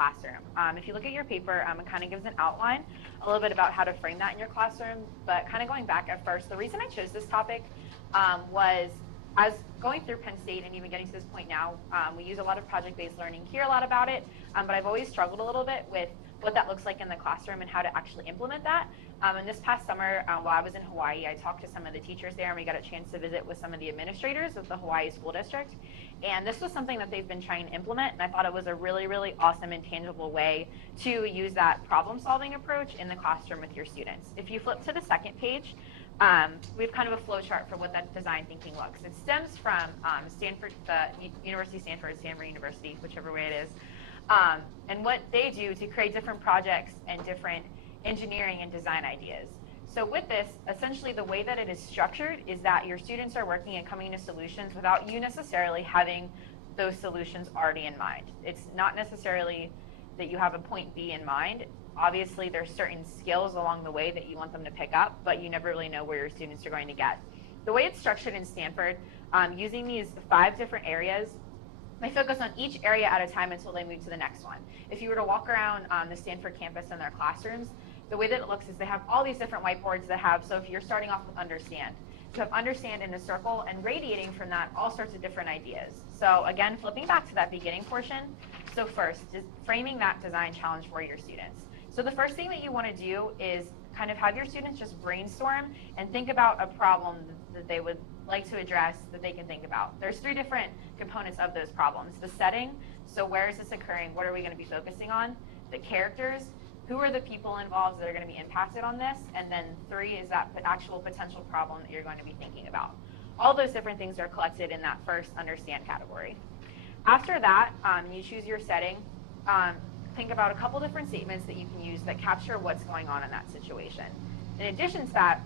classroom. If you look at your paper, it kind of gives an outline, a little bit about how to frame that in your classroom. But kind of going back at first, the reason I chose this topic was as going through Penn State and even getting to this point now, we use a lot of project-based learning, hear a lot about it, but I've always struggled a little bit with what that looks like in the classroom and how to actually implement that. And this past summer, while I was in Hawaii, I talked to some of the teachers there, and we got a chance to visit with some of the administrators of the Hawaii School District. And this was something that they've been trying to implement, and I thought it was a really, really awesome and tangible way to use that problem-solving approach in the classroom with your students. If you flip to the second page, we have kind of a flow chart for what that design thinking looks. It stems from Stanford, the University of Stanford, Stanford University, whichever way it is, and what they do to create different projects and different engineering and design ideas. So with this, essentially the way that it is structured is that your students are working and coming to solutions without you necessarily having those solutions already in mind. It's not necessarily that you have a point B in mind. Obviously, there's certain skills along the way that you want them to pick up, but you never really know where your students are going to get. The way it's structured in Stanford, using these 5 different areas, they focus on each area at a time until they move to the next one. If you were to walk around the Stanford campus in their classrooms, the way that it looks is they have all these different whiteboards that have, so if you're starting off with understand, you have understand in a circle, and radiating from that all sorts of different ideas. So again, flipping back to that beginning portion, so first, just framing that design challenge for your students. So the first thing that you want to do is kind of have your students just brainstorm and think about a problem that they would like to address that they can think about. There's 3 different components of those problems. The setting, so where is this occurring? What are we going to be focusing on? The characters, who are the people involved that are going to be impacted on this? And then 3 is that actual potential problem that you're going to be thinking about. All those different things are collected in that first understand category. After that, you choose your setting. Think about a couple different statements that you can use that capture what's going on in that situation. In addition to that,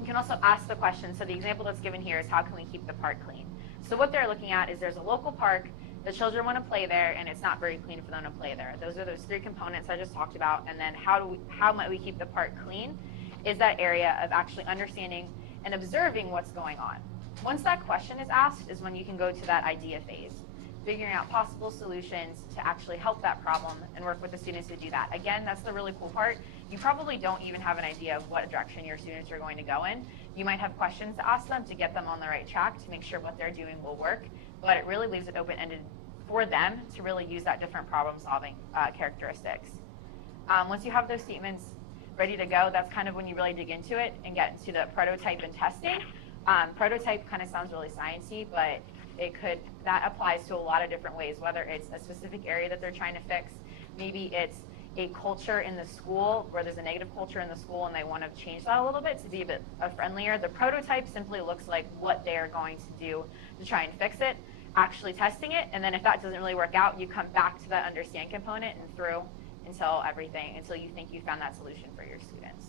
you can also ask the question. So the example that's given here is how can we keep the park clean? So what they're looking at is there's a local park, the children want to play there, and it's not very clean for them to play there. Those are those 3 components I just talked about. And then how might we keep the park clean is that area of actually understanding and observing what's going on. Once that question is asked is when you can go to that idea phase, figuring out possible solutions to actually help that problem and work with the students to do that. Again, that's the really cool part. You probably don't even have an idea of what direction your students are going to go in. You might have questions to ask them to get them on the right track to make sure what they're doing will work, but it really leaves it open-ended for them to really use that different problem-solving characteristics. Once you have those statements ready to go, that's kind of when you really dig into it and get into the prototype and testing. Prototype kind of sounds really sciencey, but that applies to a lot of different ways, whether it's a specific area that they're trying to fix, maybe it's a culture in the school where there's a negative culture in the school and they want to change that a little bit to be a bit friendlier. The prototype simply looks like what they're going to do to try and fix it, actually testing it, and then if that doesn't really work out, you come back to that understand component and through until you think you found that solution for your students.